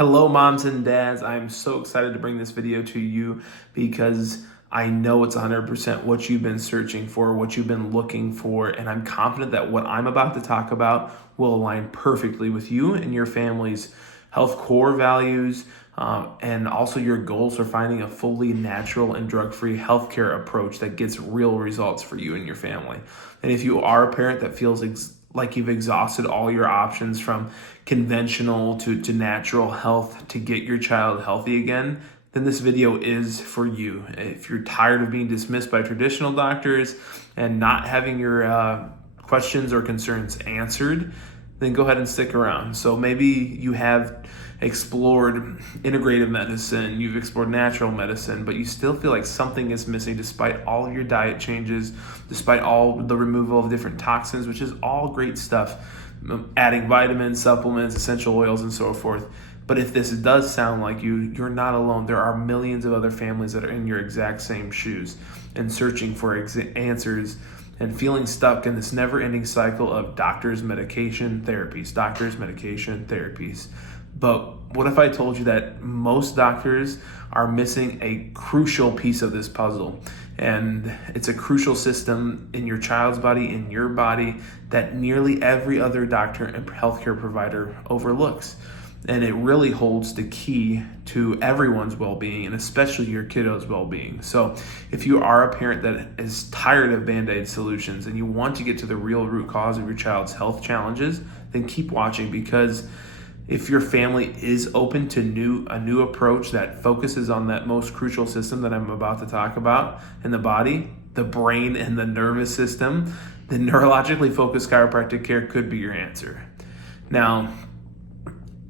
Hello, moms and dads. I'm so excited to bring this video to you because I know it's 100% what you've been searching for, what you've been looking for, and I'm confident that what I'm about to talk about will align perfectly with you and your family's health core values, and also your goals for finding a fully natural and drug-free healthcare approach that gets real results for you and your family. And if you are a parent that feels like you've exhausted all your options from conventional to natural health to get your child healthy again, then this video is for you. If you're tired of being dismissed by traditional doctors and not having your questions or concerns answered, then go ahead and stick around. So maybe you have explored integrative medicine, you've explored natural medicine, but you still feel like something is missing despite all of your diet changes, despite all the removal of different toxins, which is all great stuff, adding vitamins, supplements, essential oils, and so forth. But if this does sound like you're not alone. There are millions of other families that are in your exact same shoes and searching for answers and feeling stuck in this never-ending cycle of doctors, medication, therapies, doctors, medication, therapies. But what if I told you that most doctors are missing a crucial piece of this puzzle? And it's a crucial system in your child's body, in your body, that nearly every other doctor and healthcare provider overlooks. And it really holds the key to everyone's well-being, and especially your kiddo's well-being. So if you are a parent that is tired of Band-Aid solutions and you want to get to the real root cause of your child's health challenges, then keep watching, because if your family is open to a new approach that focuses on that most crucial system that I'm about to talk about in the body, the brain and the nervous system, then neurologically focused chiropractic care could be your answer. Now,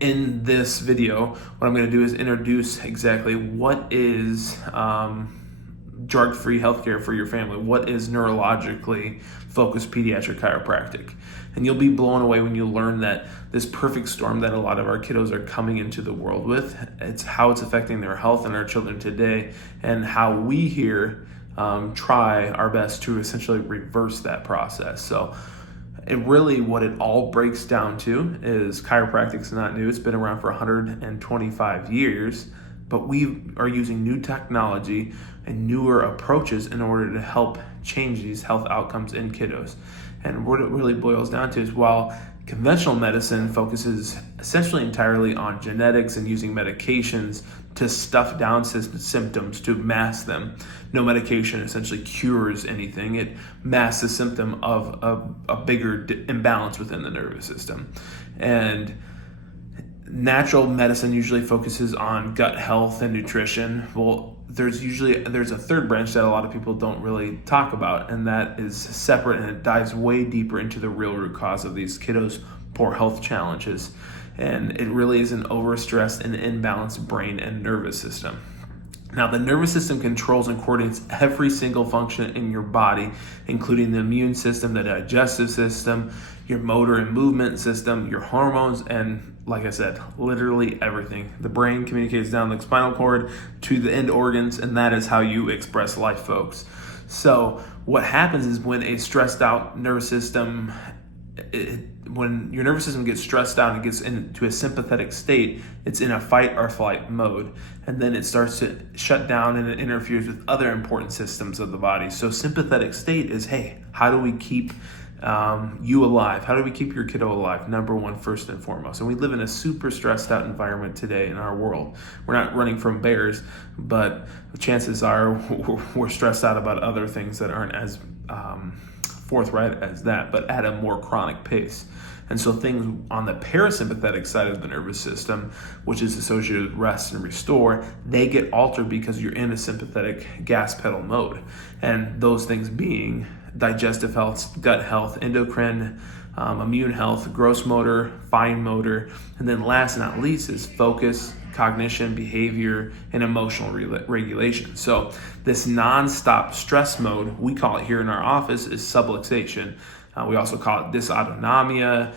in this video, what I'm going to do is introduce exactly what is drug-free healthcare for your family. What is neurologically focused pediatric chiropractic? And you'll be blown away when you learn that this perfect storm that a lot of our kiddos are coming into the world with, it's how it's affecting their health and our children today, and how we here try our best to essentially reverse that process. So what it all breaks down to is chiropractic's not new. It's been around for 125 years, but we are using new technology and newer approaches in order to help change these health outcomes in kiddos. And what it really boils down to is, while conventional medicine focuses essentially entirely on genetics and using medications to stuff down symptoms, to mask them, no medication essentially cures anything. It masks the symptom of a bigger imbalance within the nervous system. And natural medicine usually focuses on gut health and nutrition. Well, there's a third branch that a lot of people don't really talk about, and that is separate, and it dives way deeper into the real root cause of these kiddos' poor health challenges. And it really is an overstressed and imbalanced brain and nervous system. Now, the nervous system controls and coordinates every single function in your body, including the immune system, the digestive system, your motor and movement system, your hormones, and like I said, literally everything. The brain communicates down the spinal cord to the end organs, and that is how you express life, folks. So what happens is, when a stressed out nervous system, when your nervous system gets stressed out and gets into a sympathetic state, it's in a fight or flight mode. And then it starts to shut down, and it interferes with other important systems of the body. So sympathetic state is, hey, how do we keep you alive? How do we keep your kiddo alive? Number one, first and foremost. And we live in a super stressed out environment today in our world. We're not running from bears, but chances are we're stressed out about other things that aren't as forthright as that, but at a more chronic pace. And so things on the parasympathetic side of the nervous system, which is associated with rest and restore, they get altered because you're in a sympathetic gas pedal mode. And those things being digestive health, gut health, endocrine, immune health, gross motor, fine motor, and then last but not least is focus, cognition, behavior, and emotional regulation. So this non-stop stress mode, we call it here in our office, is subluxation. We also call it dysautonomia.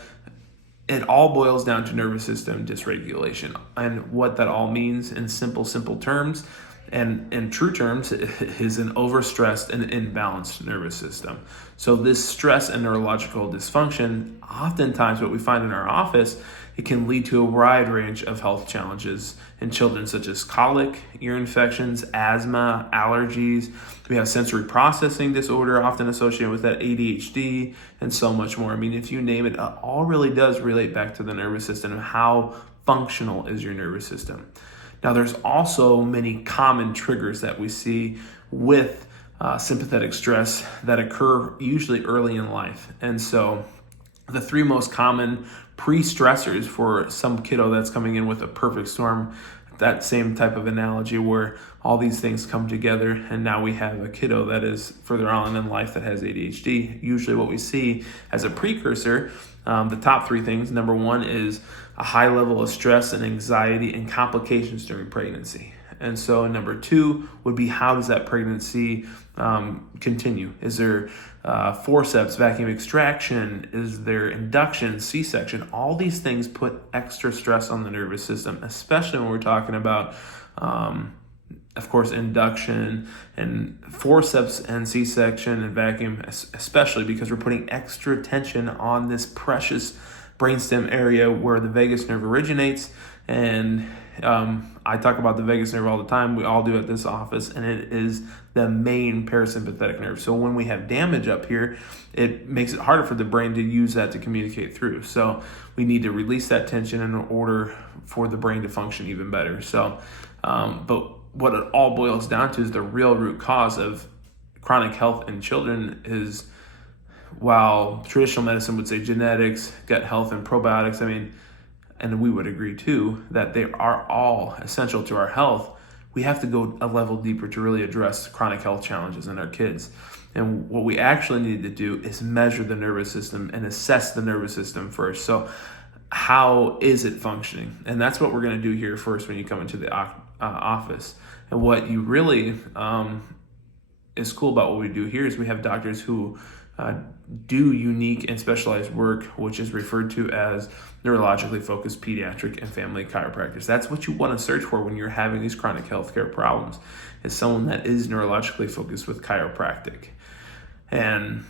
It all boils down to nervous system dysregulation. And what that all means in simple terms, and in true terms, is an overstressed and imbalanced nervous system. So this stress and neurological dysfunction, oftentimes what we find in our office It can lead to a wide range of health challenges in children, such as colic, ear infections, asthma, allergies. We have sensory processing disorder, often associated with that ADHD, and so much more. I mean, if you name it, all really does relate back to the nervous system and how functional is your nervous system. Now, there's also many common triggers that we see with sympathetic stress that occur usually early in life. And so the three most common pre-stressors for some kiddo that's coming in with a perfect storm, that same type of analogy where all these things come together, and now we have a kiddo that is further on in life that has ADHD. Usually what we see as a precursor, the top three things, number one is a high level of stress and anxiety and complications during pregnancy. And so number two would be, how does that pregnancy continue? Is there forceps, vacuum extraction? Is there induction, C-section? All these things put extra stress on the nervous system, especially when we're talking about, of course, induction and forceps and C-section and vacuum, especially because we're putting extra tension on this precious brainstem area where the vagus nerve originates. And I talk about the vagus nerve all the time. We all do at this office, and it is the main parasympathetic nerve. So when we have damage up here, it makes it harder for the brain to use that to communicate through. So we need to release that tension in order for the brain to function even better. So, but what it all boils down to is the real root cause of chronic health in children is, while traditional medicine would say genetics, gut health, and probiotics, I mean, and we would agree too, that they are all essential to our health, we have to go a level deeper to really address chronic health challenges in our kids. And what we actually need to do is measure the nervous system and assess the nervous system first. So how is it functioning? And that's what we're going to do here first when you come into the office. And what you really is cool about what we do here is we have doctors who do unique and specialized work, which is referred to as neurologically focused pediatric and family chiropractors. That's what you want to search for when you're having these chronic healthcare problems, is someone that is neurologically focused with chiropractic. And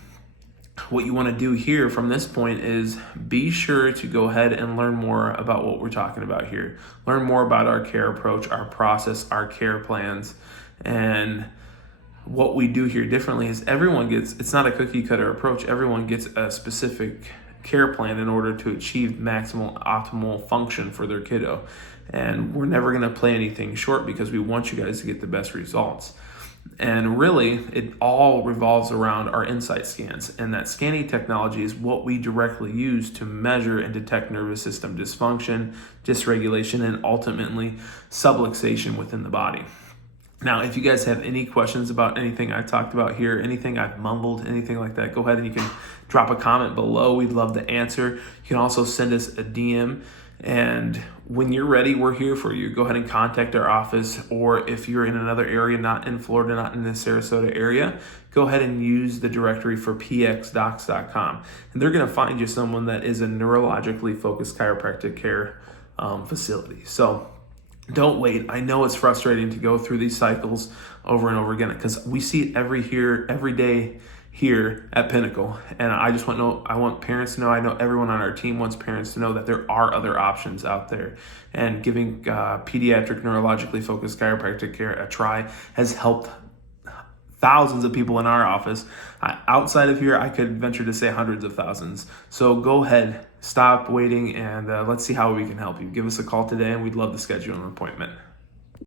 what you want to do here from this point is be sure to go ahead and learn more about what we're talking about here. Learn more about our care approach, our process, our care plans. And what we do here differently is everyone gets, it's not a cookie cutter approach. Everyone gets a specific care plan in order to achieve maximal optimal function for their kiddo. And we're never going to play anything short because we want you guys to get the best results. And really, it all revolves around our insight scans. And that scanning technology is what we directly use to measure and detect nervous system dysfunction, dysregulation, and ultimately subluxation within the body. Now, if you guys have any questions about anything I talked about here, anything I've mumbled, anything like that, go ahead and you can drop a comment below. We'd love to answer. You can also send us a DM. And when you're ready, we're here for you. Go ahead and contact our office. Or if you're in another area, not in Florida, not in the Sarasota area, go ahead and use the directory for pxdocs.com. And they're going to find you someone that is a neurologically focused chiropractic care facility. So don't wait. I know it's frustrating to go through these cycles over and over again because we see it every day here at Pinnacle. And I just want parents to know, I know everyone on our team wants parents to know that there are other options out there. And giving pediatric neurologically focused chiropractic care a try has helped thousands of people in our office. Outside of here, I could venture to say hundreds of thousands. So go ahead, stop waiting, and let's see how we can help you. Give us a call today, and we'd love to schedule an appointment.